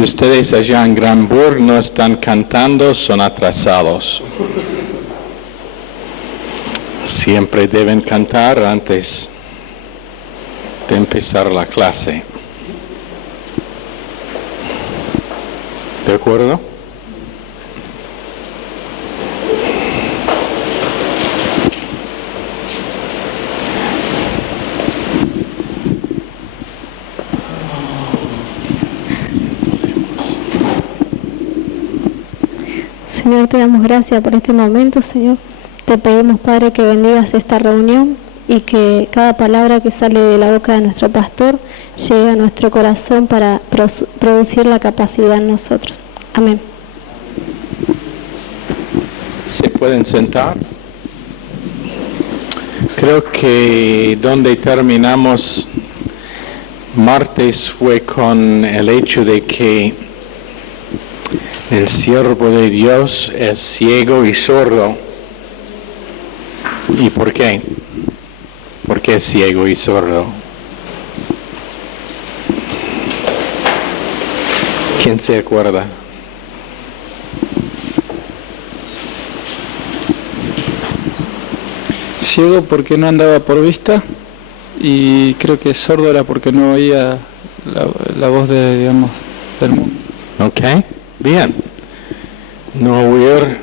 Si ustedes allá en Granburg no están cantando, son atrasados. Siempre deben cantar antes de empezar la clase. ¿De acuerdo? Señor, te damos gracias por este momento, Señor. Te pedimos, Padre, que bendigas esta reunión y que cada palabra que sale de la boca de nuestro pastor llegue a nuestro corazón para producir la capacidad en nosotros. Amén. ¿Se pueden sentar? Creo que donde terminamos martes fue con el hecho de que el siervo de Dios es ciego y sordo. ¿Y por qué? ¿Por qué es ciego y sordo? ¿Quién se acuerda? Ciego porque no andaba por vista, y creo que sordo era porque no oía la voz del mundo. Ok, bien. No oír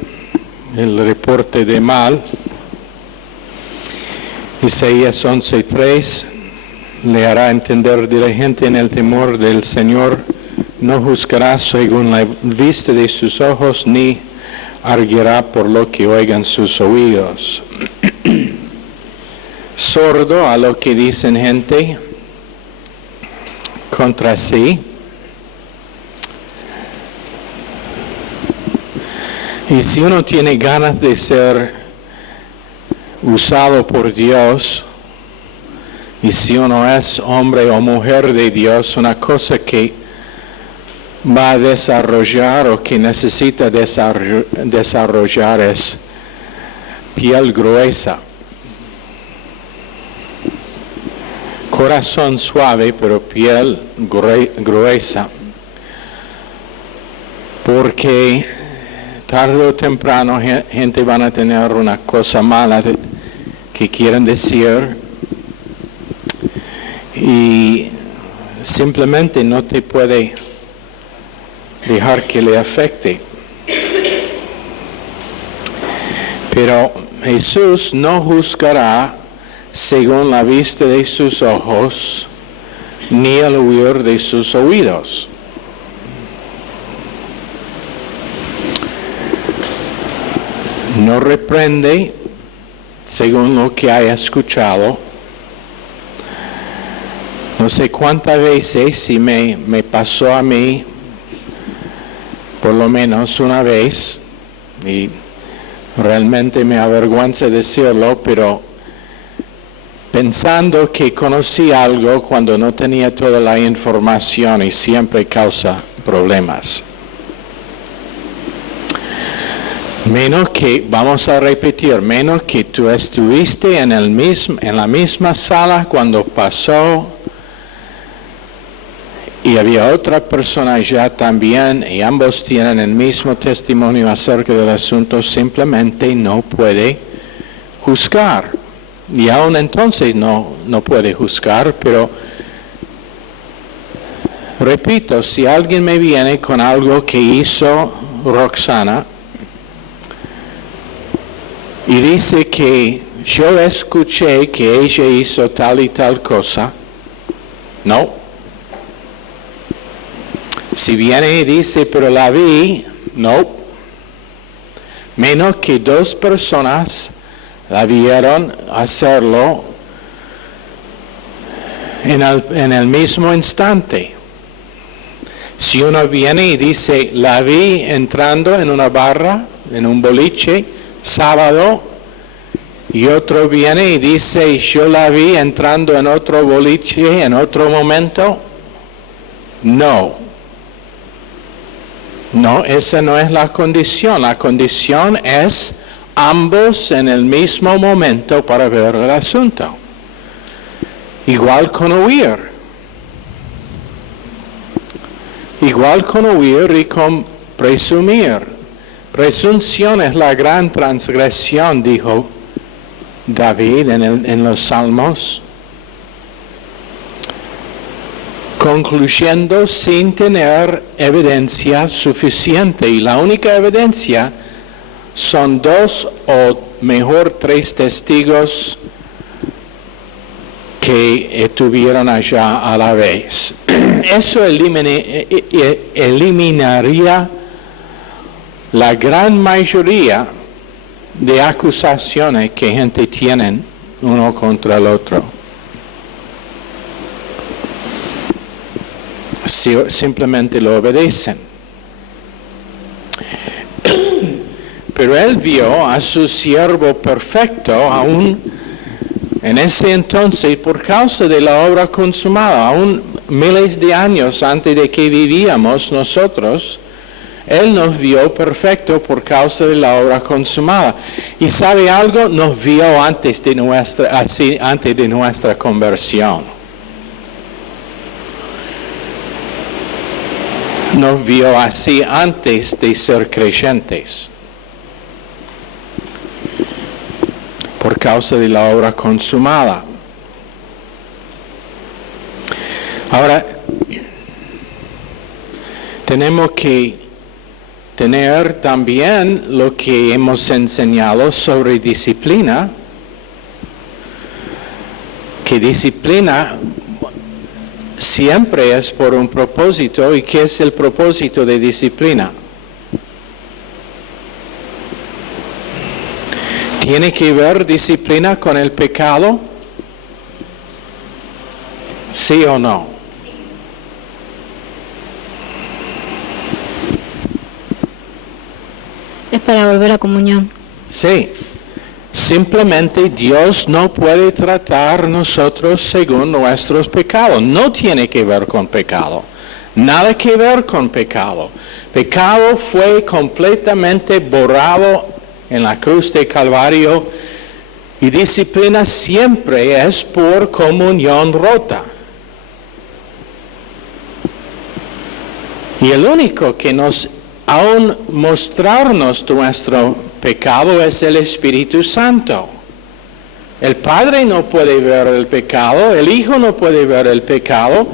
el reporte de mal. Isaías 11:3 le hará entender diligente en el temor del Señor, no juzgará según la vista de sus ojos, ni arguirá por lo que oigan sus oídos. Sordo a lo que dicen gente contra sí. Y si uno tiene ganas de ser usado por Dios, y si uno es hombre o mujer de Dios, una cosa que va a desarrollar o que necesita desarrollar es piel gruesa. Corazón suave, pero piel gruesa. Porque tarde o temprano gente van a tener una cosa mala que quieren decir y simplemente no te puede dejar que le afecte. Pero Jesús no juzgará según la vista de sus ojos ni el oír de sus oídos. No reprende según lo que haya escuchado. No sé cuántas veces, si me pasó a mí, por lo menos una vez, y realmente me avergüenza decirlo, pero pensando que conocí algo cuando no tenía toda la información y siempre causa problemas. Menos que, vamos a repetir, menos que tú estuviste en la misma sala cuando pasó y había otra persona allá también y ambos tienen el mismo testimonio acerca del asunto, simplemente no puede juzgar. Y aún entonces no puede juzgar, pero repito, si alguien me viene con algo que hizo Roxana, y dice que yo escuché que ella hizo tal y tal cosa, no. Si viene y dice, pero la vi, no. Menos que dos personas la vieron hacerlo en el mismo instante. Si uno viene y dice, la vi entrando en una barra, en un boliche, sábado, y otro viene y dice, yo la vi entrando en otro boliche en otro momento. No, esa no es la condición. La condición es ambos en el mismo momento para ver el asunto. Igual con oír. igual con oír y con presumir. Presunción es la gran transgresión, dijo David en los Salmos, concluyendo sin tener evidencia suficiente. Y la única evidencia son 2 o mejor 3 testigos que estuvieron allá a la vez. Eso eliminaría la gran mayoría de acusaciones que gente tiene uno contra el otro. Si simplemente lo obedecen. Pero él vio a su siervo perfecto aún en ese entonces por causa de la obra consumada, aún miles de años antes de que vivíamos nosotros. Él nos vio perfecto por causa de la obra consumada. Y ¿sabe algo? Nos vio antes de nuestra conversión. Nos vio así antes de ser creyentes. Por causa de la obra consumada. Ahora, tenemos que tener también lo que hemos enseñado sobre disciplina, que disciplina siempre es por un propósito. ¿Y qué es el propósito de disciplina? ¿Tiene que ver disciplina con el pecado? ¿Sí o no? Es para volver a comunión. Sí. Simplemente Dios no puede tratar nosotros según nuestros pecados. No tiene que ver con pecado. Nada que ver con pecado. Pecado fue completamente borrado en la cruz de Calvario, y disciplina siempre es por comunión rota. Y el único que nos aún mostrarnos nuestro pecado es el Espíritu Santo. El Padre no puede ver el pecado, el Hijo no puede ver el pecado,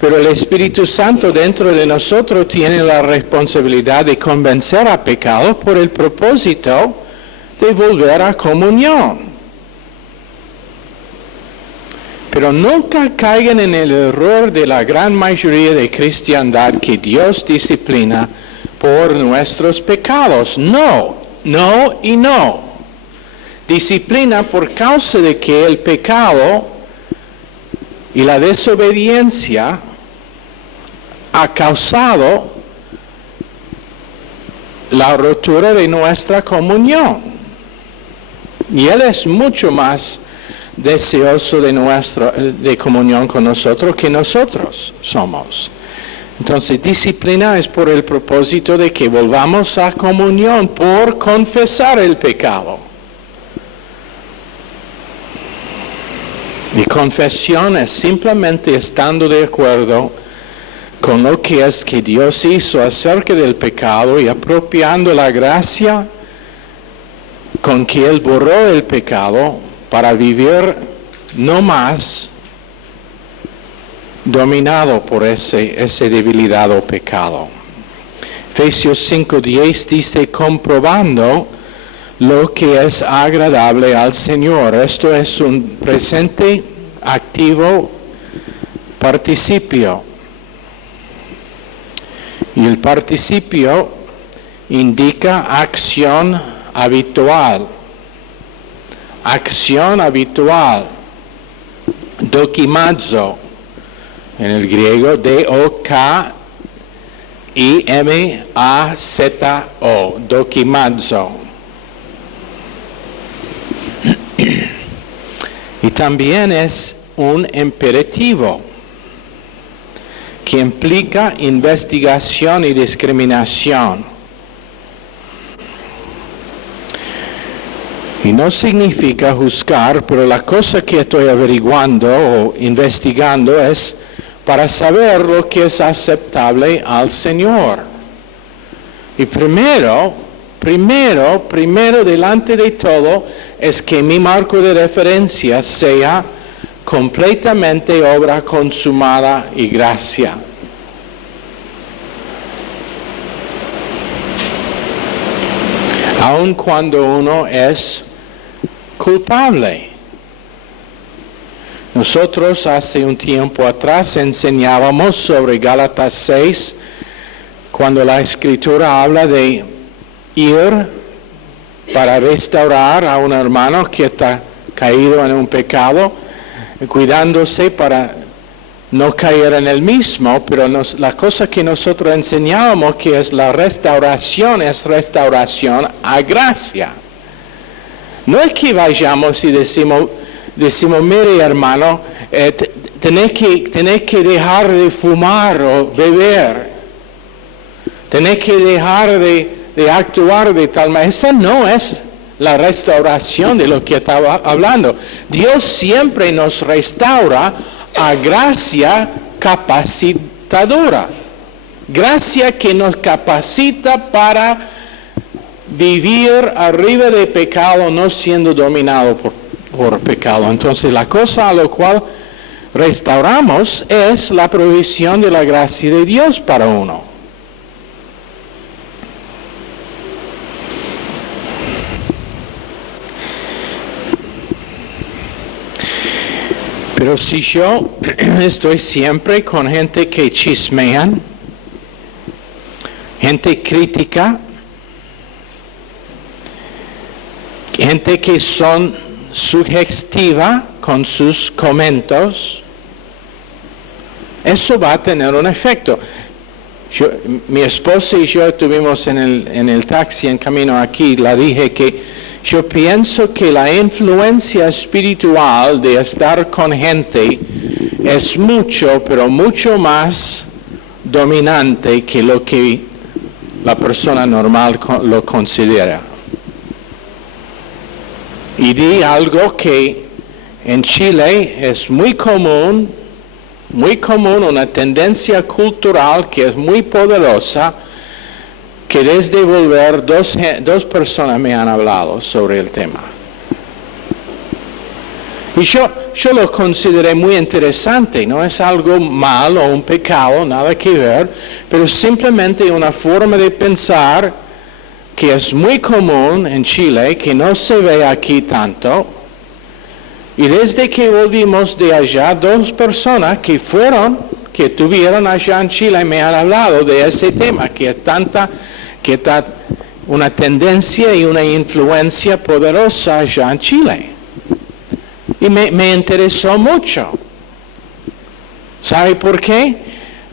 pero el Espíritu Santo dentro de nosotros tiene la responsabilidad de convencer a pecado por el propósito de volver a comunión. Pero nunca caigan en el error de la gran mayoría de cristiandad que Dios disciplina por nuestros pecados. No, no y no. Disciplina por causa de que el pecado y la desobediencia ha causado la rotura de nuestra comunión. Y Él es mucho más deseoso de comunión con nosotros que nosotros somos. Entonces, disciplina es por el propósito de que volvamos a comunión por confesar el pecado. Y confesión es simplemente estando de acuerdo con lo que es que Dios hizo acerca del pecado y apropiando la gracia con que Él borró el pecado para vivir no más dominado por ese debilidad o pecado. Efesios 5:10 dice, comprobando lo que es agradable al Señor. Esto es un presente activo participio. Y el participio indica acción habitual. Acción habitual. Dokimazo. En el griego, D-O-K-I-M-A-Z-O. Dokimazo. Y también es un imperativo que implica investigación y discriminación. Y no significa juzgar, pero la cosa que estoy averiguando o investigando es para saber lo que es aceptable al Señor. Y primero, delante de todo, es que mi marco de referencia sea completamente obra consumada y gracia. Aun cuando uno es culpable. Nosotros hace un tiempo atrás enseñábamos sobre Gálatas 6, cuando la Escritura habla de ir para restaurar a un hermano que está caído en un pecado, cuidándose para no caer en el mismo, pero la cosa que nosotros enseñábamos que es la restauración, es restauración a gracia. No es que vayamos y decimos mire hermano, tenés que dejar de fumar o beber, tenés que dejar de actuar de tal manera. Esa no es la restauración de lo que estaba hablando. Dios siempre nos restaura a gracia capacitadora. Gracia que nos capacita para vivir arriba de pecado, no siendo dominado por pecado. Entonces la cosa a lo cual restauramos es la provisión de la gracia de Dios para uno. Pero si yo estoy siempre con gente que chismean, gente crítica, gente que son sugestiva con sus comentarios, eso va a tener un efecto. Mi esposa y yo estuvimos en el taxi en camino aquí, la dije que yo pienso que la influencia espiritual de estar con gente es mucho, pero mucho más dominante que lo que la persona normal lo considera. Y di algo que en Chile es muy común, una tendencia cultural que es muy poderosa, que desde volver dos personas me han hablado sobre el tema. Y yo lo consideré muy interesante, no es algo mal o un pecado, nada que ver, pero simplemente una forma de pensar que es muy común en Chile, que no se ve aquí tanto. Y desde que volvimos de allá, dos personas que estuvieron allá en Chile me han hablado de ese tema, que está una tendencia y una influencia poderosa allá en Chile. Y me interesó mucho. ¿Sabe por qué?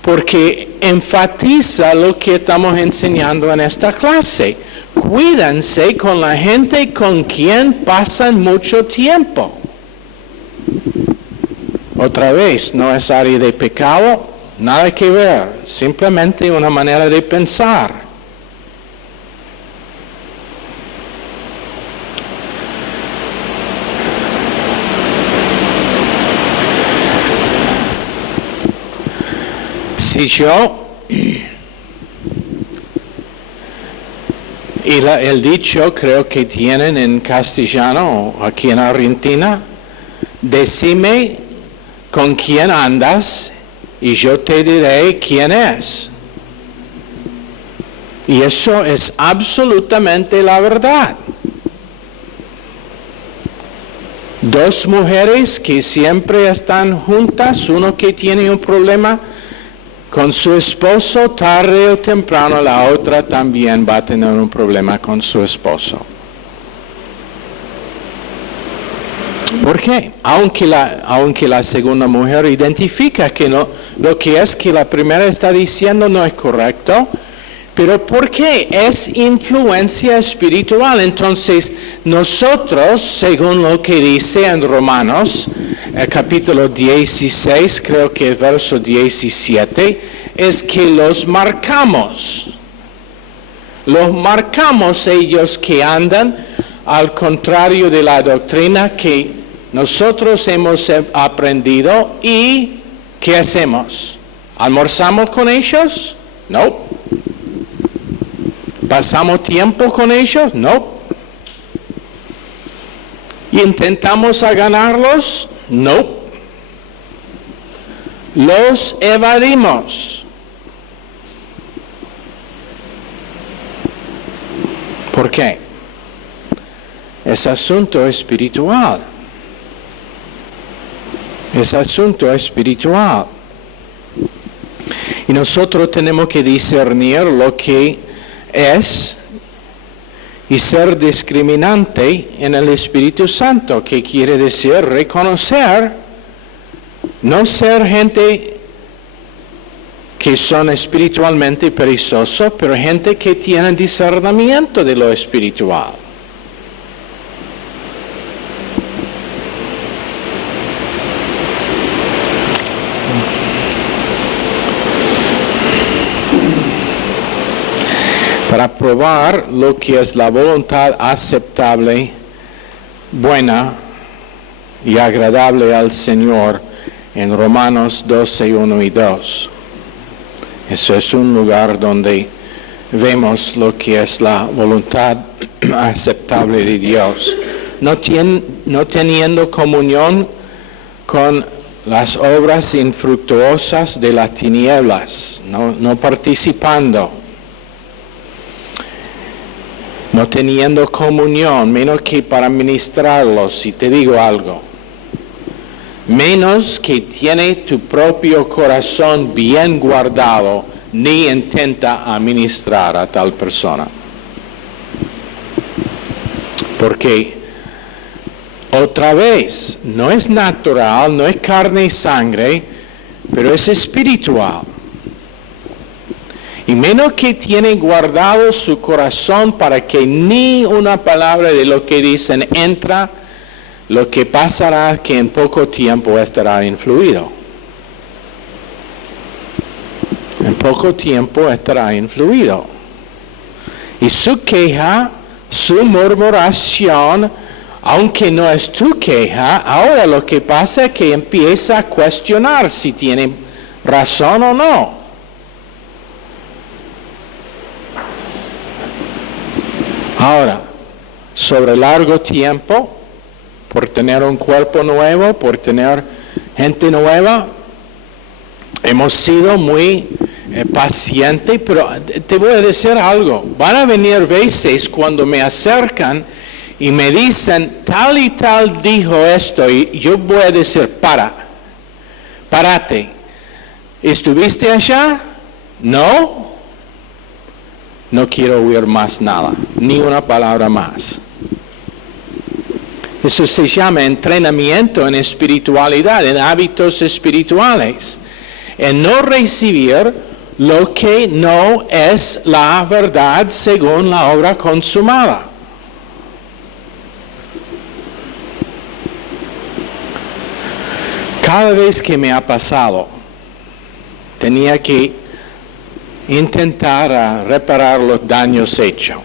Porque enfatiza lo que estamos enseñando en esta clase. Cuídense con la gente con quien pasan mucho tiempo. Otra vez, no es área de pecado, nada que ver, simplemente una manera de pensar. Si yo, y el dicho creo que tienen en castellano aquí en Argentina, decime con quién andas y yo te diré quién es. Y eso es absolutamente la verdad. Dos mujeres que siempre están juntas, uno que tiene un problema con su esposo, tarde o temprano la otra también va a tener un problema con su esposo. ¿Por qué? Aunque la segunda mujer identifica que no, lo que es que la primera está diciendo no es correcto, pero ¿por qué? Es influencia espiritual. Entonces, nosotros, según lo que dice en Romanos, el capítulo 16, creo que el verso 17, es que los marcamos. Los marcamos ellos que andan al contrario de la doctrina que nosotros hemos aprendido y ¿qué hacemos? ¿Almorzamos con ellos? No. ¿Pasamos tiempo con ellos? No. ¿Intentamos a ganarlos? No. Los evadimos. ¿Por qué? Es asunto espiritual. Es asunto espiritual. Y nosotros tenemos que discernir lo que es y ser discriminante en el Espíritu Santo, que quiere decir reconocer, no ser gente que son espiritualmente perezosos, pero gente que tiene discernimiento de lo espiritual. Para probar lo que es la voluntad aceptable, buena y agradable al Señor, en Romanos 12, 1 y 2. Eso es un lugar donde vemos lo que es la voluntad aceptable de Dios. No teniendo comunión con las obras infructuosas de las tinieblas, no participando. No teniendo comunión, menos que para ministrarlos, y te digo algo, menos que tiene tu propio corazón bien guardado, ni intenta administrar a tal persona. Porque, otra vez, no es natural, no es carne y sangre, pero es espiritual. Y menos que tiene guardado su corazón para que ni una palabra de lo que dicen entra, lo que pasará es que en poco tiempo estará influido. En poco tiempo estará influido. Y su queja, su murmuración, aunque no es tu queja, ahora lo que pasa es que empieza a cuestionar si tiene razón o no. Ahora, sobre largo tiempo, por tener un cuerpo nuevo, por tener gente nueva, hemos sido muy pacientes, pero te voy a decir algo. Van a venir veces cuando me acercan y me dicen, tal y tal dijo esto, y yo voy a decir, párate. ¿Estuviste allá? No. No quiero oír más nada, ni una palabra más. Eso se llama entrenamiento en espiritualidad, en hábitos espirituales. En no recibir lo que no es la verdad según la obra consumada. Cada vez que me ha pasado, tenía que intentar reparar los daños hechos.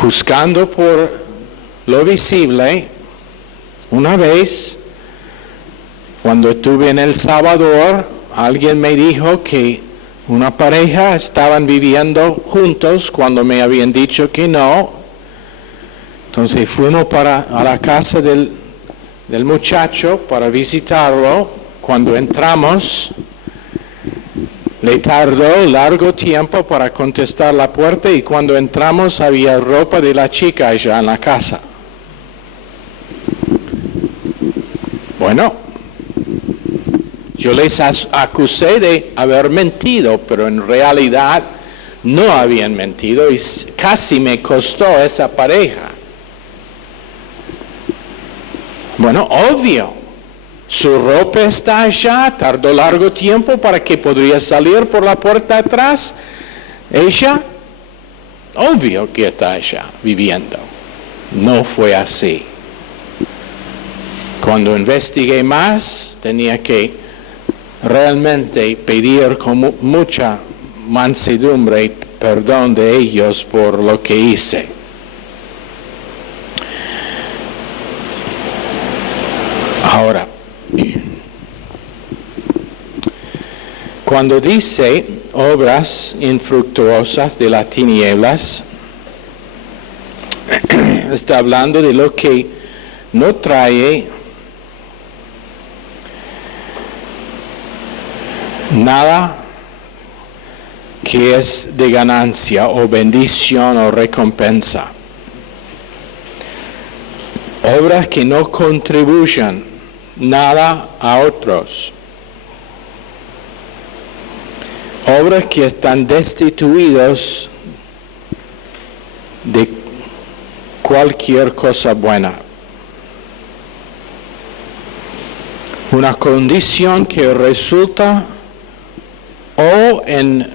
Juzgando por lo visible, una vez, cuando estuve en El Salvador, alguien me dijo que una pareja estaban viviendo juntos cuando me habían dicho que no. Entonces fuimos a la casa del muchacho para visitarlo. Cuando entramos, le tardó largo tiempo para contestar la puerta y cuando entramos había ropa de la chica allá en la casa. Bueno, yo les acusé de haber mentido, pero en realidad no habían mentido y casi me costó esa pareja. Bueno, obvio. Su ropa está allá, tardó largo tiempo para que podría salir por la puerta atrás. Ella, obvio que está allá viviendo. No fue así. Cuando investigué más, tenía que realmente pedir con mucha mansedumbre perdón de ellos por lo que hice. Ahora, cuando dice obras infructuosas de las tinieblas, está hablando de lo que no trae nada que es de ganancia o bendición o recompensa. Obras que no contribuyen nada a otros. Obras que están destituidos de cualquier cosa buena. Una condición que resulta o en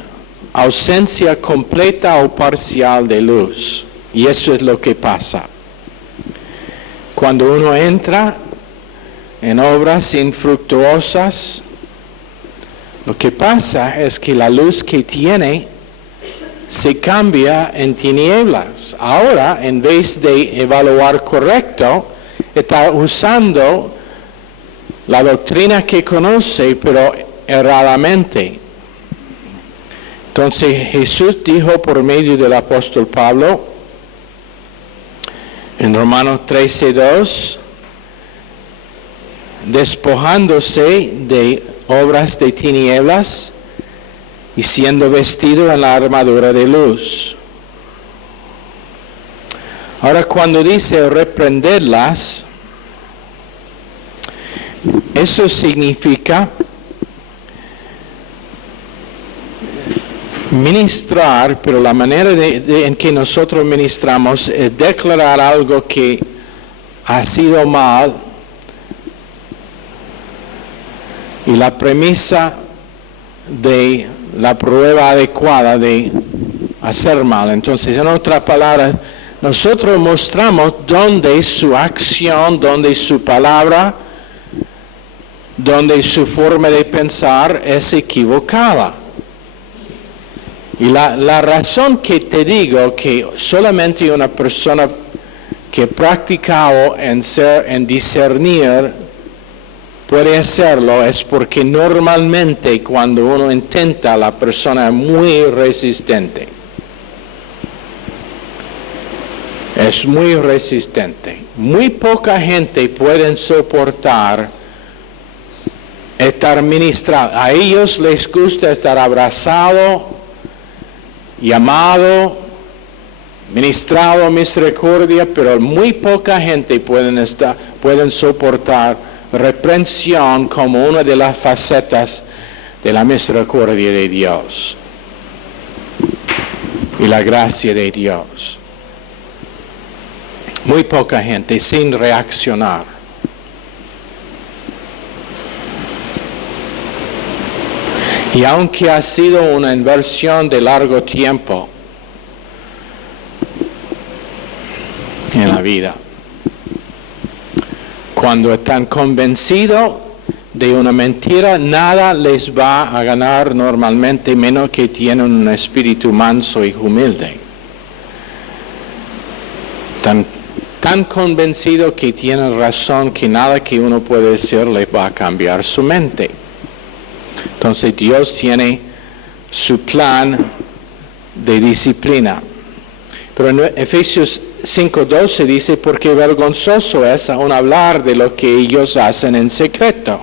ausencia completa o parcial de luz. Y eso es lo que pasa. Cuando uno entra en obras infructuosas, lo que pasa es que la luz que tiene se cambia en tinieblas. Ahora, en vez de evaluar correcto, está usando la doctrina que conoce, pero erradamente. Entonces Jesús dijo por medio del apóstol Pablo, en Romanos 13:2, despojándose de obras de tinieblas y siendo vestido en la armadura de luz. Ahora, cuando dice reprenderlas, eso significa ministrar, pero la manera en que nosotros ministramos es declarar algo que ha sido mal, y la premisa de la prueba adecuada de hacer mal. Entonces, en otras palabras, nosotros mostramos dónde su acción, dónde su palabra, donde su forma de pensar es equivocada. Y la razón que te digo que solamente una persona que ha practicado en discernir puede hacerlo es porque normalmente cuando uno intenta, la persona es muy resistente. Es muy resistente. Muy poca gente puede soportar estar ministrado. A ellos les gusta estar abrazado, llamado, ministrado misericordia, pero muy poca gente pueden soportar reprensión como una de las facetas de la misericordia de Dios y la gracia de Dios. Muy poca gente sin reaccionar. Y aunque ha sido una inversión de largo tiempo en la vida, cuando están convencidos de una mentira, nada les va a ganar normalmente, menos que tienen un espíritu manso y humilde. Tan convencido que tienen razón que nada que uno puede decir les va a cambiar su mente. Entonces Dios tiene su plan de disciplina. Pero en Efesios 5:12 dice, porque vergonzoso es aún hablar de lo que ellos hacen en secreto.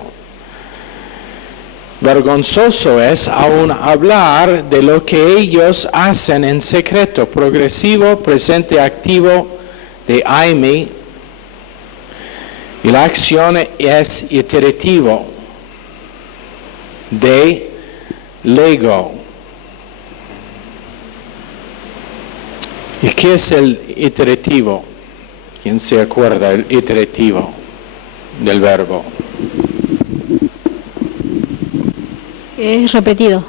Vergonzoso es aún hablar de lo que ellos hacen en secreto. Progresivo, presente activo de aime, y la acción es iterativo de lego. ¿Y qué es el iterativo? ¿Quién se acuerda el iterativo del verbo? Es repetido.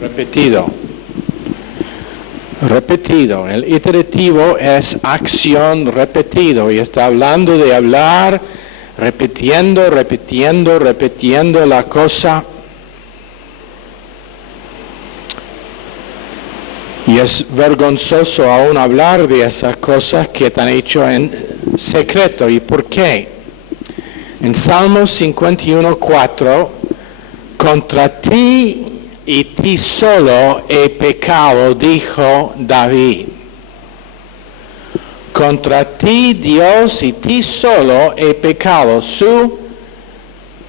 Repetido. Repetido. El iterativo es acción repetido y está hablando de hablar repitiendo la cosa. Y es vergonzoso aún hablar de esas cosas que están hechas en secreto. ¿Y por qué? En Salmos 51:4, contra ti y ti solo he pecado, dijo David. Contra ti, Dios, y ti solo he pecado. Su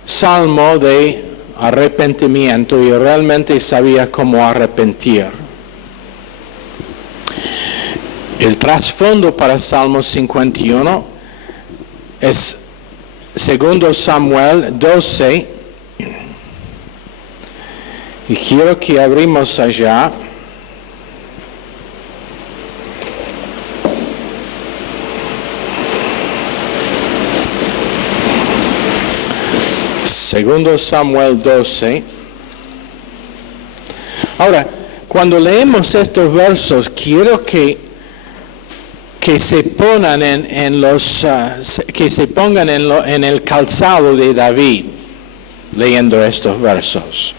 salmo de arrepentimiento, y realmente sabía cómo arrepentir. El trasfondo para Salmos 51 es 2 Samuel 12, y quiero que abrimos allá. Segundo Samuel 12. Ahora, cuando leemos estos versos, quiero que se pongan en el calzado de David, leyendo estos versos.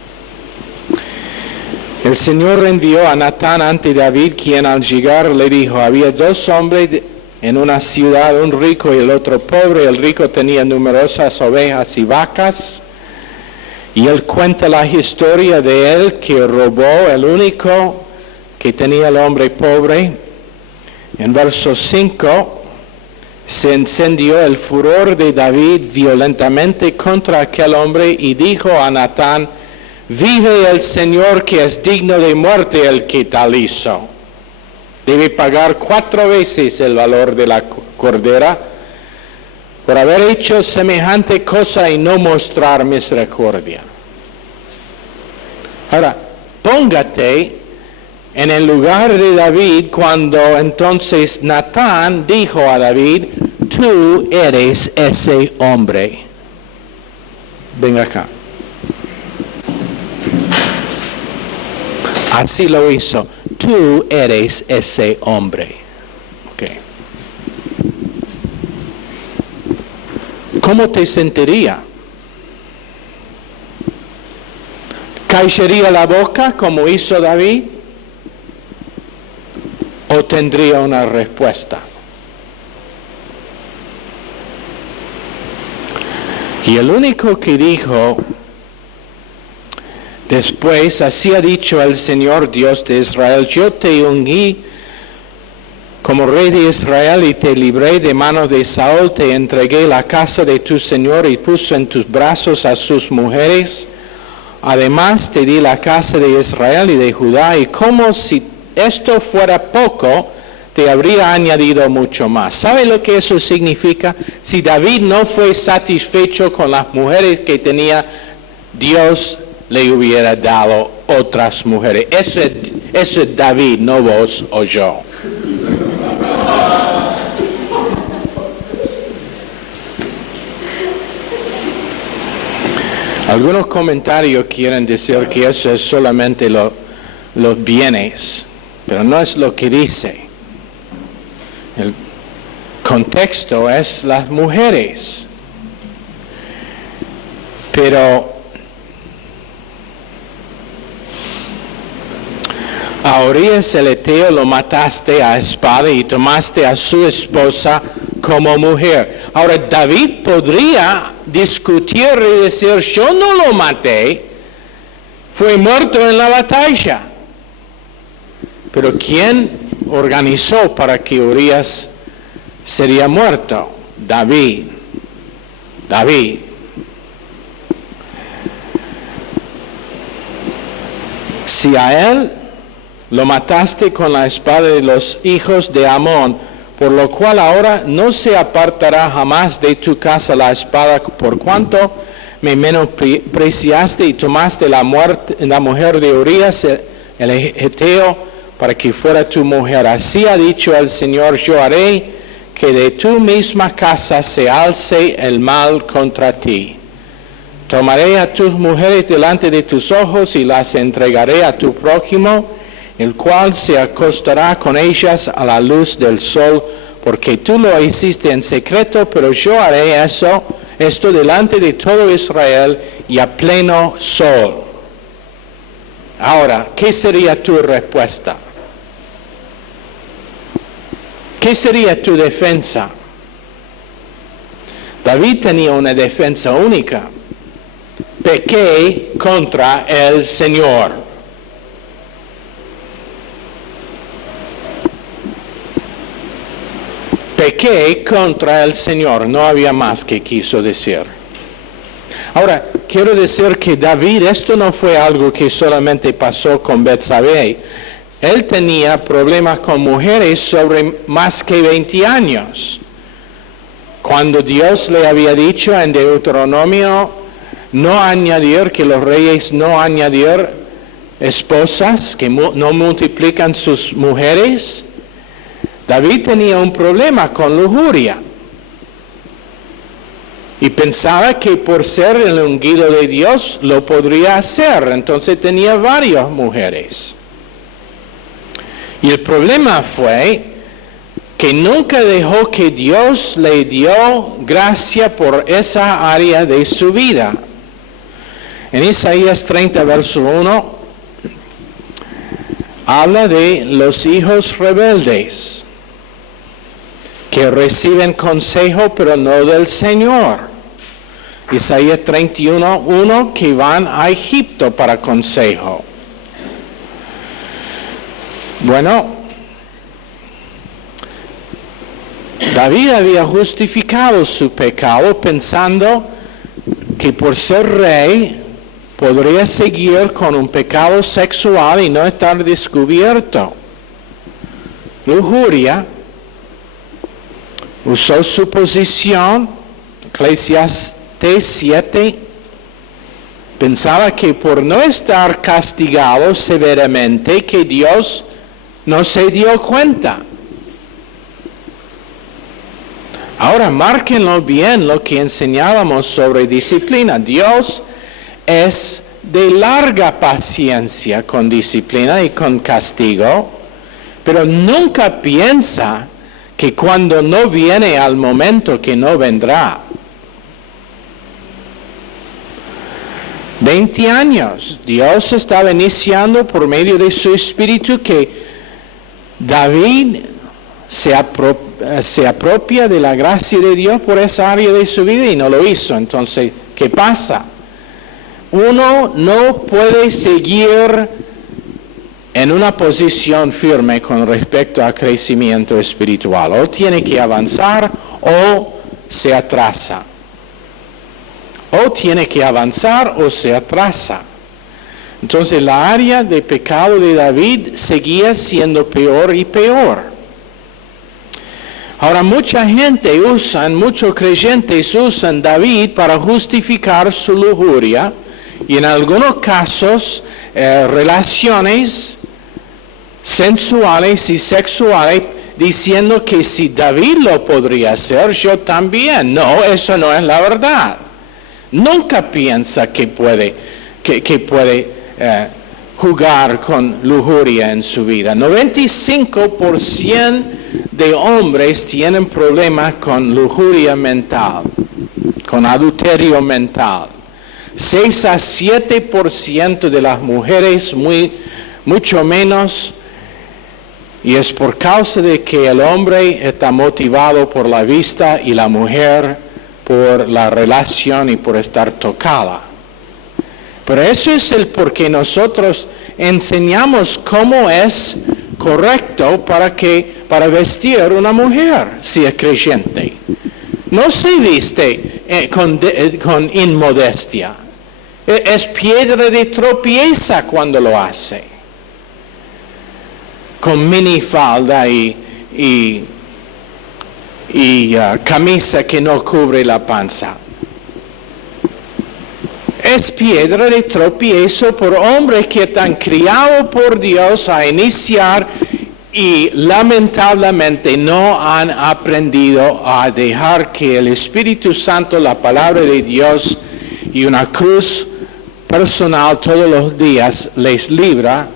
El Señor envió a Natán ante David, quien al llegar le dijo: había dos hombres en una ciudad, un rico y el otro pobre. El rico tenía numerosas ovejas y vacas, y él cuenta la historia de él que robó el único que tenía el hombre pobre. En verso 5, se encendió el furor de David violentamente contra aquel hombre y dijo a Natán: vive el Señor, que es digno de muerte el que tal hizo. Debe pagar 4 veces el valor de la cordera por haber hecho semejante cosa y no mostrar misericordia. Ahora, póngate en el lugar de David cuando entonces Natán dijo a David: tú eres ese hombre. Ven acá. Así lo hizo. Tú eres ese hombre. Okay. ¿Cómo te sentiría? ¿Caería la boca como hizo David? ¿O tendría una respuesta? Y el único que dijo después: así ha dicho el Señor Dios de Israel, yo te ungí como rey de Israel y te libré de manos de Saúl, te entregué la casa de tu Señor y puso en tus brazos a sus mujeres. Además te di la casa de Israel y de Judá, y como si esto fuera poco, te habría añadido mucho más. ¿Sabe lo que eso significa? Si David no fue satisfecho con las mujeres que tenía, Dios le hubiera dado otras mujeres. Eso es David, no vos o yo. Algunos comentarios quieren decir que eso es solamente los bienes, pero no es lo que dice. El contexto es las mujeres. Pero a Urías el Eteo lo mataste a espada y tomaste a su esposa como mujer. Ahora David podría discutir y decir: yo no lo maté, fue muerto en la batalla. Pero ¿quién organizó para que Urías sería muerto? David. Si a él lo mataste con la espada de los hijos de Amón, por lo cual ahora no se apartará jamás de tu casa la espada, por cuanto me menospreciaste y tomaste la mujer de Urías el Eteo para que fuera tu mujer. Así ha dicho el Señor: yo haré que de tu misma casa se alce el mal contra ti. Tomaré a tus mujeres delante de tus ojos y las entregaré a tu prójimo, el cual se acostará con ellas a la luz del sol, porque tú lo hiciste en secreto, pero yo haré esto delante de todo Israel y a pleno sol. Ahora, ¿qué sería tu respuesta? ¿Qué sería tu defensa? David tenía una defensa única. Pequé contra el Señor. Pequé contra el Señor. No había más que quiso decir. Ahora, quiero decir que David, esto no fue algo que solamente pasó con Betsabé. Él tenía problemas con mujeres sobre más que 20 años. Cuando Dios le había dicho en Deuteronomio no añadir, que los reyes no añadir esposas, que no multiplican sus mujeres, David tenía un problema con lujuria. Y pensaba que por ser el ungido de Dios lo podría hacer. Entonces tenía varias mujeres. Y el problema fue que nunca dejó que Dios le dio gracia por esa área de su vida. En Isaías 30, verso 1, habla de los hijos rebeldes que reciben consejo pero no del Señor. Isaías 31, 1, que van a Egipto para consejo. Bueno, David había justificado su pecado pensando que por ser rey podría seguir con un pecado sexual y no estar descubierto. Lujuria. Usó su posición, Eclesiastés 7, pensaba que por no estar castigado severamente, que Dios no se dio cuenta. Ahora, márquenlo bien lo que enseñábamos sobre disciplina. Dios es de larga paciencia con disciplina y con castigo, pero nunca piensa que cuando no viene al momento que no vendrá. 20 años, Dios estaba iniciando por medio de su Espíritu que David se apropia de la gracia de Dios por esa área de su vida y no lo hizo. Entonces, ¿qué pasa? Uno no puede seguir en una posición firme con respecto al crecimiento espiritual. O tiene que avanzar o se atrasa. O tiene que avanzar o se atrasa. Entonces la área de pecado de David seguía siendo peor y peor. Ahora mucha gente muchos creyentes usan David para justificar su lujuria y en algunos casos relaciones sensuales y sexuales, diciendo que si David lo podría hacer, yo también. No, eso no es la verdad. Nunca piensa que puede jugar con lujuria en su vida. 95% de hombres tienen problemas con lujuria mental, con adulterio mental. 6 a 7% de las mujeres, mucho menos, y es por causa de que el hombre está motivado por la vista y la mujer por la relación y por estar tocada. Pero eso es el por qué nosotros enseñamos cómo es correcto para vestir una mujer si es creyente. No se viste con inmodestia. Es piedra de tropiezo cuando lo hace. Con minifalda y camisa que no cubre la panza. Es piedra de tropiezo por hombres que están criados por Dios a iniciar y lamentablemente no han aprendido a dejar que el Espíritu Santo, la palabra de Dios y una cruz personal todos los días les libra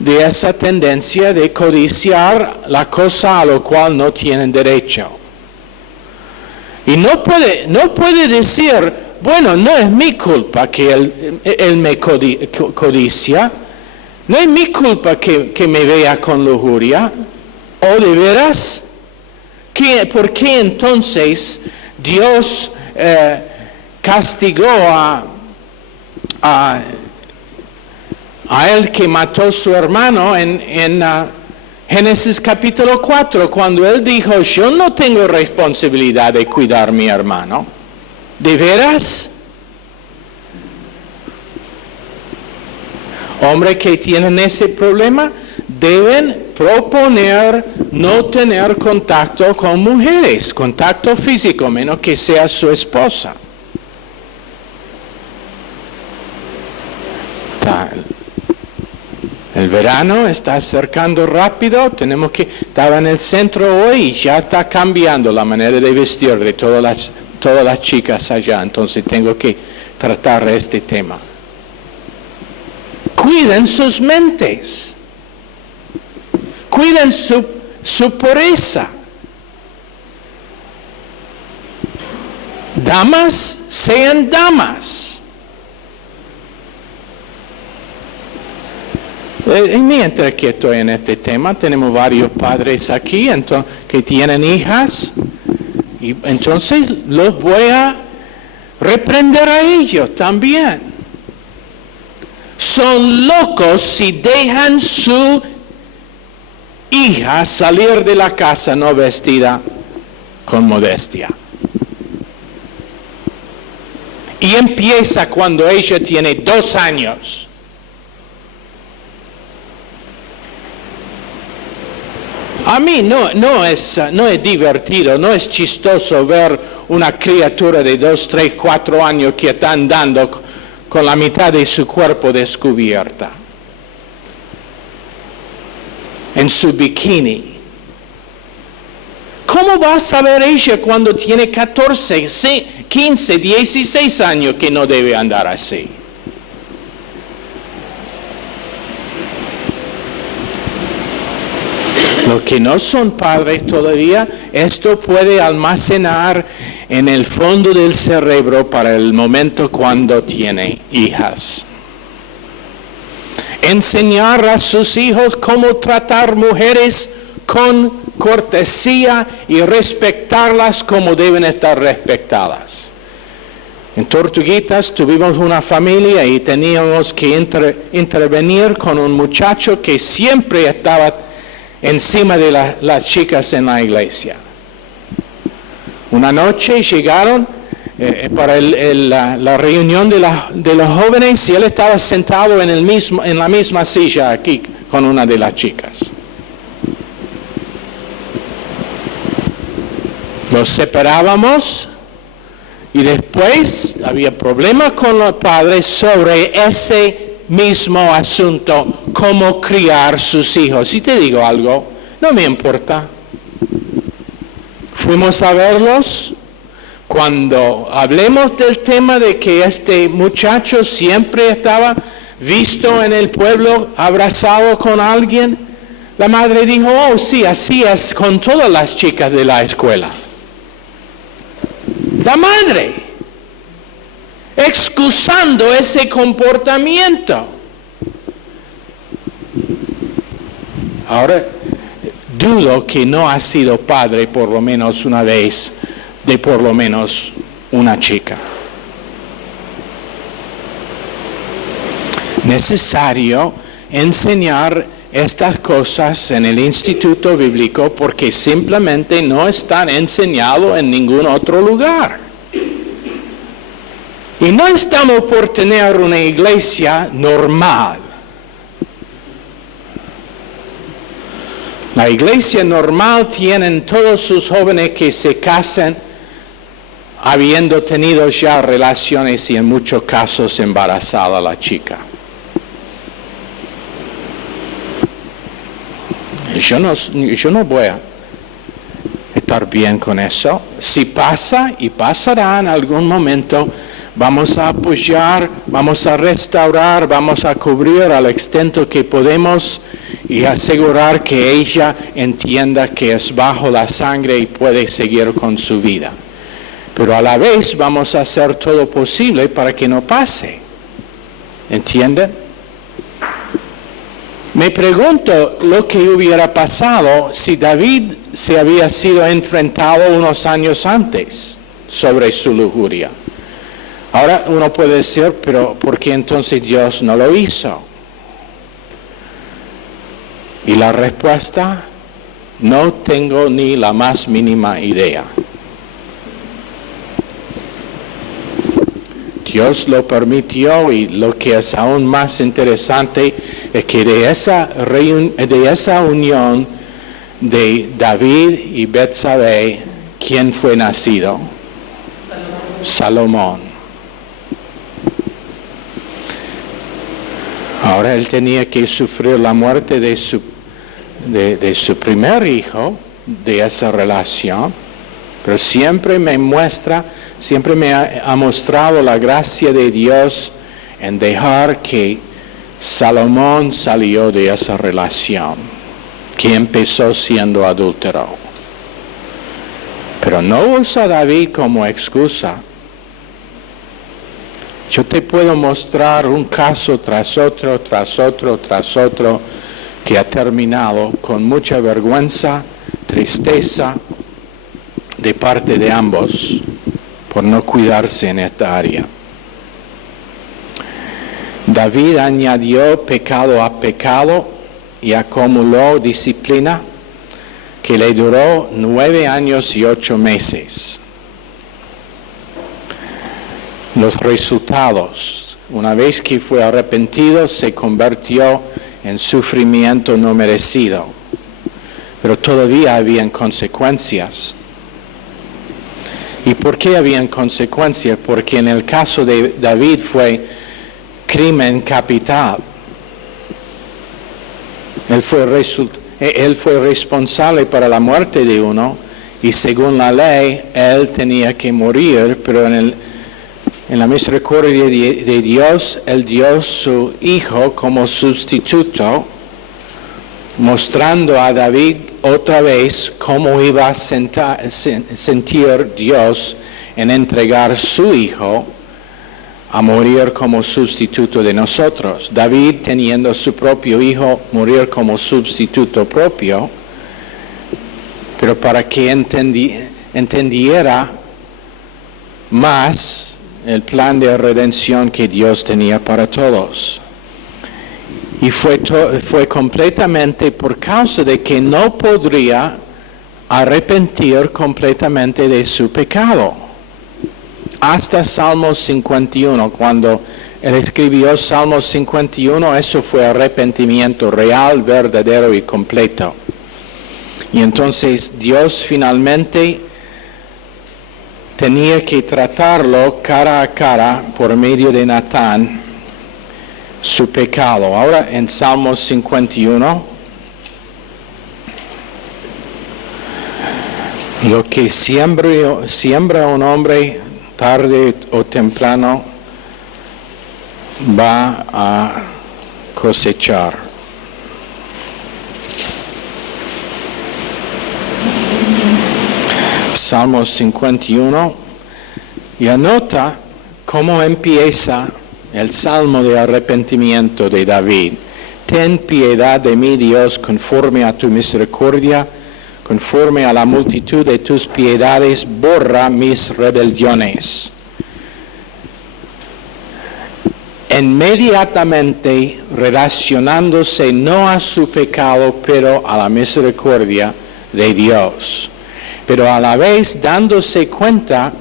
de esa tendencia de codiciar la cosa a lo cual no tienen derecho. Y no puede decir, bueno, no es mi culpa que él me codicia, no es mi culpa que me vea con lujuria. ¿O de veras? ¿Por qué entonces Dios castigó a él que mató a su hermano en Génesis capítulo 4, cuando él dijo, yo no tengo responsabilidad de cuidar a mi hermano. ¿De veras? Hombres que tienen ese problema deben proponer no tener contacto con mujeres, contacto físico, menos que sea su esposa. El verano está acercando rápido, estaba en el centro hoy y ya está cambiando la manera de vestir de todas las chicas allá, entonces tengo que tratar este tema. Cuiden sus mentes, cuiden su pureza. Damas, sean damas. Y mientras que estoy en este tema, tenemos varios padres aquí que tienen hijas, y entonces los voy a reprender a ellos también. Son locos si dejan su hija salir de la casa no vestida con modestia. Y empieza cuando ella tiene 2 años. A mí no es divertido, no es chistoso ver una criatura de 2, 3, 4 años que está andando con la mitad de su cuerpo descubierta, en su bikini. ¿Cómo va a saber ella cuando tiene 14, 15, 16 años que no debe andar así? Los que no son padres todavía, esto puede almacenar en el fondo del cerebro para el momento cuando tiene hijas. Enseñar a sus hijos cómo tratar mujeres con cortesía y respetarlas como deben estar respetadas. En Tortuguitas tuvimos una familia y teníamos que intervenir con un muchacho que siempre estaba encima de las chicas en la iglesia. Una noche llegaron para la reunión de los jóvenes y él estaba sentado en la misma silla aquí con una de las chicas. Los separábamos y después había problemas con los padres sobre ese mismo asunto, cómo criar sus hijos. Y te digo algo, no me importa. Fuimos a verlos. Cuando hablemos del tema de que este muchacho siempre estaba visto en el pueblo abrazado con alguien, la madre dijo, oh sí, así es con todas las chicas de la escuela. La madre, excusando ese comportamiento. Ahora, dudo que no ha sido padre por lo menos una vez de por lo menos una chica. Necesario enseñar estas cosas en el instituto bíblico porque simplemente no están enseñados en ningún otro lugar. Y no estamos por tener una iglesia normal. La iglesia normal tienen todos sus jóvenes que se casan habiendo tenido ya relaciones y en muchos casos embarazada la chica. Yo no voy a estar bien con eso. Si pasa y pasará en algún momento, vamos a apoyar, vamos a restaurar, vamos a cubrir al extent que podemos y asegurar que ella entienda que es bajo la sangre y puede seguir con su vida. Pero a la vez vamos a hacer todo posible para que no pase. ¿Entienden? Me pregunto lo que hubiera pasado si David se había sido enfrentado unos años antes. sobre su lujuria. Ahora uno puede decir, pero ¿por qué entonces Dios no lo hizo? Y la respuesta, no tengo ni la más mínima idea. Dios lo permitió, y lo que es aún más interesante es que de esa unión de David y Betsabé, ¿quién fue nacido? Salomón. Ahora él tenía que sufrir la muerte de su primer hijo, de esa relación, pero siempre me ha mostrado la gracia de Dios en dejar que Salomón salió de esa relación, que empezó siendo adúltero. Pero no usa a David como excusa. Yo te puedo mostrar un caso tras otro, que ha terminado con mucha vergüenza, tristeza de parte de ambos por no cuidarse en esta área. David añadió pecado a pecado y acumuló disciplina que le duró 9 años y 8 meses. Los resultados, una vez que fue arrepentido, se convirtió en sufrimiento no merecido, pero todavía habían consecuencias. ¿Y por qué habían consecuencias? Porque en el caso de David fue crimen capital. Él fue responsable para la muerte de uno, y según la ley, él tenía que morir, pero en la misericordia de Dios, él dio su hijo como sustituto, mostrando a David otra vez cómo iba a sentir Dios en entregar su hijo a morir como sustituto de nosotros. David, teniendo su propio hijo, morir como sustituto propio, pero para que entendiera más el plan de redención que Dios tenía para todos. Y fue completamente por causa de que no podría arrepentir completamente de su pecado. Hasta Salmos 51, cuando él escribió Salmos 51, eso fue arrepentimiento real, verdadero y completo. Y entonces Dios finalmente tenía que tratarlo cara a cara por medio de Natán, su pecado. Ahora en Salmos 51, lo que siembra un hombre tarde o temprano va a cosechar. Salmos 51, y anota cómo empieza el salmo de arrepentimiento de David. Ten piedad de mí, Dios, conforme a tu misericordia, conforme a la multitud de tus piedades, borra mis rebeliones. Inmediatamente relacionándose no a su pecado, pero a la misericordia de Dios. Pero a la vez dándose cuenta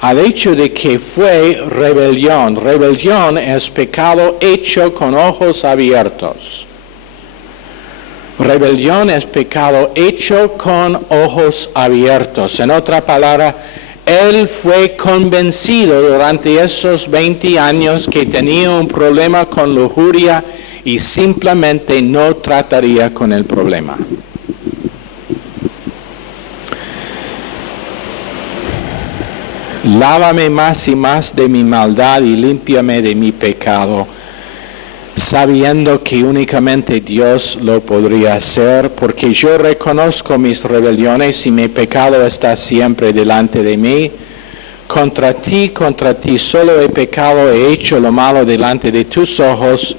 al hecho de que fue rebelión. Rebelión es pecado hecho con ojos abiertos. Rebelión es pecado hecho con ojos abiertos. En otra palabra, él fue convencido durante esos 20 años que tenía un problema con lujuria y simplemente no trataría con el problema. Lávame más y más de mi maldad y límpiame de mi pecado, sabiendo que únicamente Dios lo podría hacer, porque yo reconozco mis rebeliones y mi pecado está siempre delante de mí. Contra ti solo he pecado, he hecho lo malo delante de tus ojos,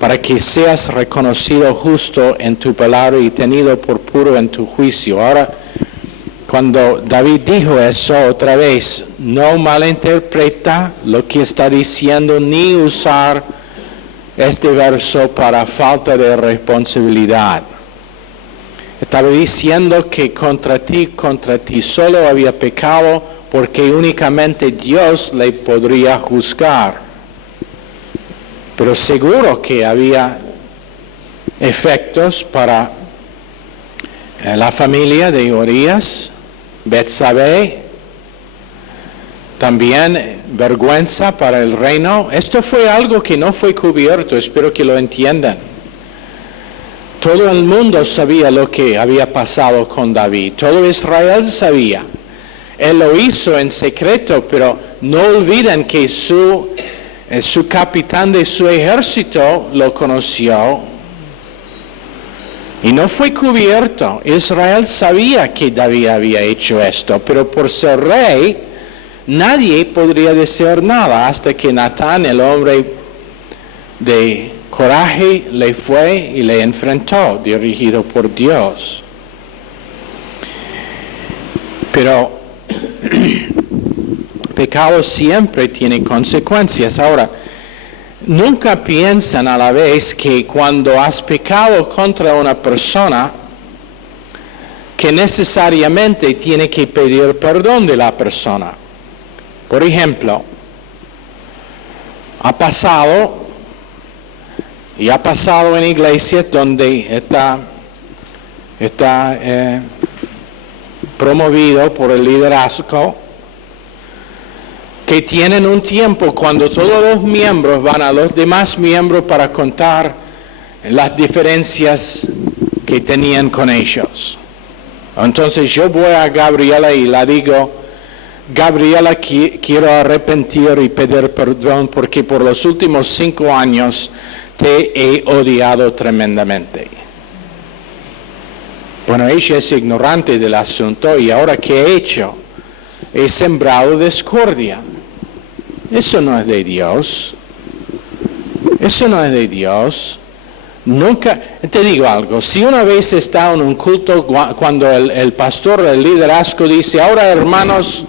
para que seas reconocido justo en tu palabra y tenido por puro en tu juicio. Ahora, Cuando David dijo eso otra vez, no malinterpreta lo que está diciendo ni usar este verso para falta de responsabilidad. Estaba diciendo que contra ti solo había pecado porque únicamente Dios le podría juzgar. Pero seguro que había efectos para la familia de Urías, Betsabé, también vergüenza para el reino. Esto fue algo que no fue cubierto, espero que lo entiendan. Todo el mundo sabía lo que había pasado con David, todo Israel sabía. Él lo hizo en secreto, pero no olviden que su capitán de su ejército lo conoció. Y no fue cubierto. Israel sabía que David había hecho esto, pero por ser rey, nadie podría decir nada hasta que Natán, el hombre de coraje, le fue y le enfrentó, dirigido por Dios. Pero pecado siempre tiene consecuencias. Ahora, nunca piensan a la vez que cuando has pecado contra una persona, que necesariamente tiene que pedir perdón de la persona. Por ejemplo, ha pasado en iglesias donde está promovido por el liderazgo, que tienen un tiempo cuando todos los miembros van a los demás miembros para contar las diferencias que tenían con ellos. Entonces yo voy a Gabriela y le digo, Gabriela, quiero arrepentir y pedir perdón porque por los últimos 5 años te he odiado tremendamente. Bueno, ella es ignorante del asunto y ahora ¿qué he hecho? He sembrado discordia. Eso no es de Dios. Eso no es de Dios. Nunca, te digo algo, si una vez está en un culto cuando el pastor, el liderazgo dice, ahora hermanos,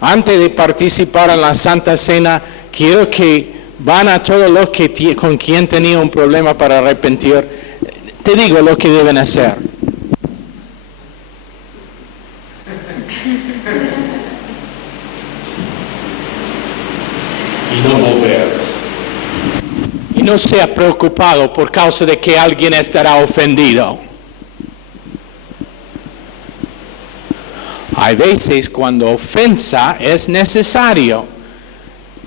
antes de participar en la Santa Cena, quiero que van a todos los que con quien tenía un problema para arrepentir, te digo lo que deben hacer. Y no volver. Y no sea preocupado por causa de que alguien estará ofendido. Hay veces cuando ofensa es necesario.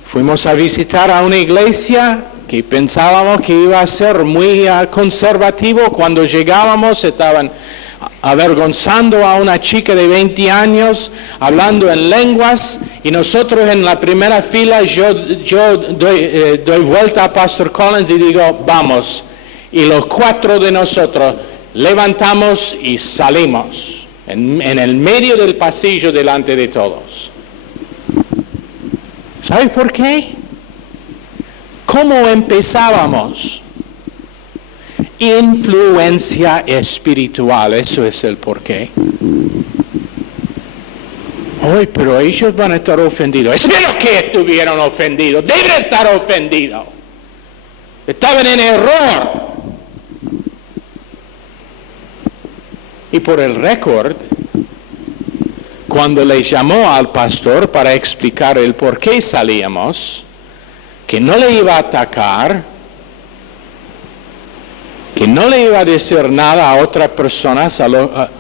Fuimos a visitar a una iglesia que pensábamos que iba a ser muy conservativo. Cuando llegábamos estaban avergonzando a una chica de 20 años, hablando en lenguas, y nosotros en la primera fila, yo doy vuelta a Pastor Collins y digo, vamos, y los 4 de nosotros levantamos y salimos, en el medio del pasillo delante de todos. ¿Sabes por qué? ¿Cómo empezábamos? Influencia espiritual, eso es el porqué. Hoy, pero ellos van a estar ofendidos. Espero que estuvieron ofendidos. Deben estar ofendidos. Estaban en error. Y por el récord, cuando le llamó al pastor para explicar el por qué salíamos, que no le iba a atacar, que no le iba a decir nada a otra persona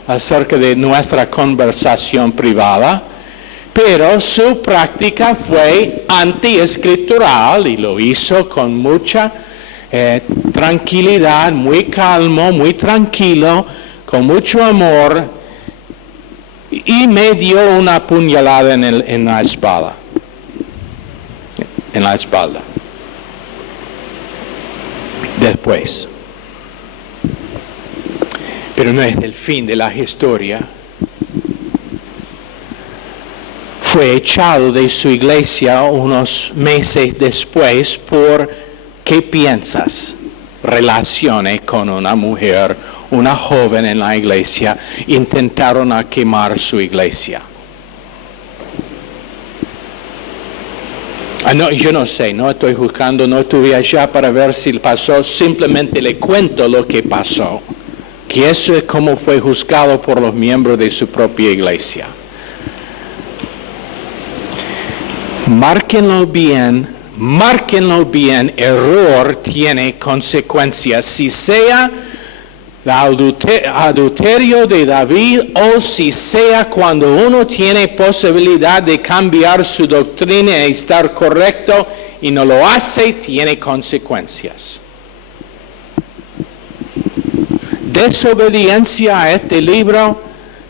acerca de nuestra conversación privada, pero su práctica fue antiescritural y lo hizo con mucha tranquilidad, muy calmo, muy tranquilo, con mucho amor, y me dio una puñalada en la espalda. En la espalda. Después. Pero no es el fin de la historia. Fue echado de su iglesia unos meses después por, ¿qué piensas? relaciones con una mujer, una joven en la iglesia, intentaron a quemar su iglesia. No, yo no sé, no estoy juzgando, no estuve allá para ver si pasó, simplemente le cuento lo que pasó, que eso es como fue juzgado por los miembros de su propia iglesia. Márquenlo bien, error tiene consecuencias, si sea el adulterio de David o si sea cuando uno tiene posibilidad de cambiar su doctrina y estar correcto y no lo hace, tiene consecuencias. Desobediencia a este libro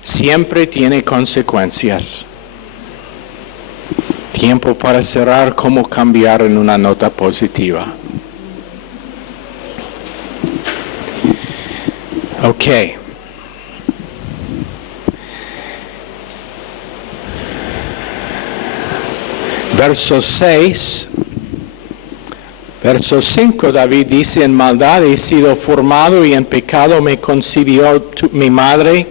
siempre tiene consecuencias. Tiempo para cerrar, cómo cambiar en una nota positiva. Ok. Verso 6. Verso 5, David dice, en maldad he sido formado y en pecado me concibió mi madre.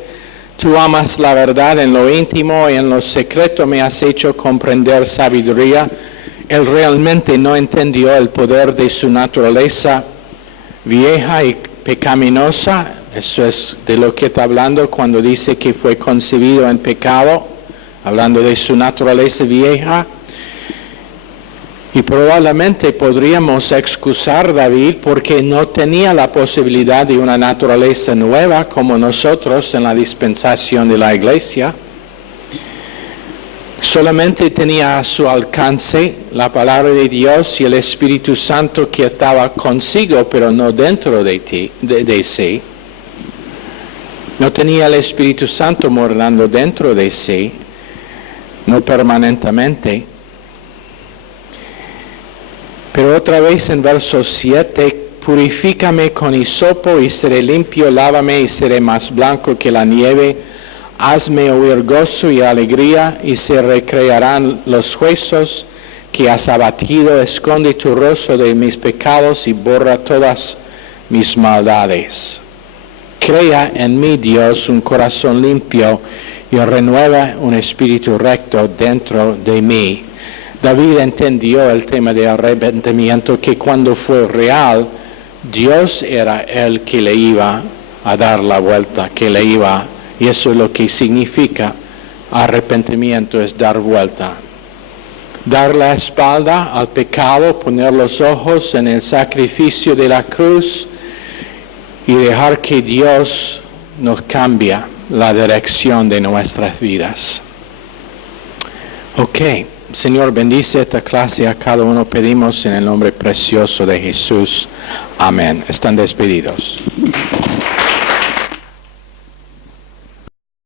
Tú amas la verdad en lo íntimo y en lo secreto me has hecho comprender sabiduría. Él realmente no entendió el poder de su naturaleza vieja y pecaminosa. Eso es de lo que está hablando cuando dice que fue concebido en pecado, hablando de su naturaleza vieja. Y probablemente podríamos excusar a David porque no tenía la posibilidad de una naturaleza nueva como nosotros en la dispensación de la iglesia. Solamente tenía a su alcance la palabra de Dios y el Espíritu Santo que estaba consigo, pero no dentro de sí. No tenía el Espíritu Santo morando dentro de sí, no permanentemente. Pero otra vez en verso 7, purifícame con hisopo y seré limpio, lávame y seré más blanco que la nieve. Hazme oír gozo y alegría y se recrearán los huesos que has abatido. Esconde tu rostro de mis pecados y borra todas mis maldades. Crea en mí, Dios, un corazón limpio y renueva un espíritu recto dentro de mí. David entendió el tema de arrepentimiento, que cuando fue real, Dios era el que le iba a dar la vuelta, y eso es lo que significa arrepentimiento, es dar vuelta. Dar la espalda al pecado, poner los ojos en el sacrificio de la cruz y dejar que Dios nos cambie la dirección de nuestras vidas. Ok. Señor, bendice esta clase a cada uno, pedimos en el nombre precioso de Jesús. Amén. Están despedidos.